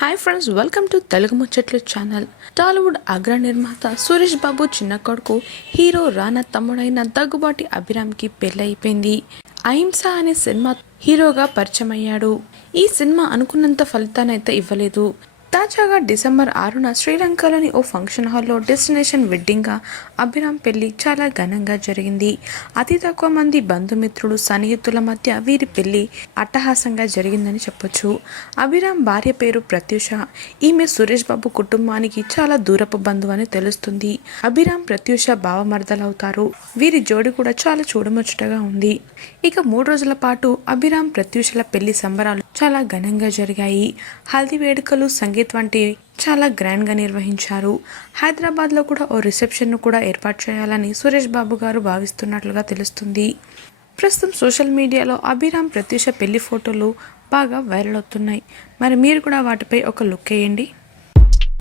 Hi friends welcome to Telugu ముచ్చట్లు channel Tollywood అగ్ర నిర్మాత సురేష్ బాబు చిన్న కొడుకు హీరో రానా తమ్ముడైన దగ్గుబాటి అభిరామ్కి పెళ్ళైపోయింది అహింస అనే సినిమా హీరోగా పరిచయం అయ్యాడు ఈ సినిమా అనుకున్నంత ఫలితానైతే ఇవ్వలేదు. తాజాగా డిసెంబర్ ఆరున శ్రీలంకలోని ఓ ఫంక్షన్ హాల్లో డెస్టినేషన్ వెడ్డింగ్గా అభిరామ్ పెళ్ళి చాలా ఘనంగా జరిగింది. అతి తక్కువ మంది బంధుమిత్రులు సన్నిహితుల మధ్య వీరి పెళ్ళి అట్టహాసంగా జరిగిందని చెప్పొచ్చు. అభిరామ్ భార్య పేరు ప్రత్యూష. ఈమె సురేష్ బాబు కుటుంబానికి చాలా దూరపు బంధువు అని తెలుస్తుంది. అభిరామ్ ప్రత్యూష భావమర్దలవుతారు. వీరి జోడి కూడా చాలా చూడముచ్చటగా ఉంది. ఇక మూడు రోజుల పాటు అభిరామ్ ప్రత్యూషల పెళ్ళి సంబరాలు చాలా ఘనంగా జరిగాయి. హల్దీ వేడుకలు సంగీత వంటివి చాలా గ్రాండ్గా నిర్వహించారు. హైదరాబాద్లో కూడా ఓ రిసెప్షన్ను కూడా ఏర్పాటు చేయాలని సురేష్ బాబు గారు భావిస్తున్నట్లుగా తెలుస్తుంది. ప్రస్తుతం సోషల్ మీడియాలో అభిరామ్ ప్రత్యూష పెళ్ళి ఫోటోలు బాగా వైరల్ అవుతున్నాయి. మరి మీరు కూడా వాటిపై ఒక లుక్ వేయండి.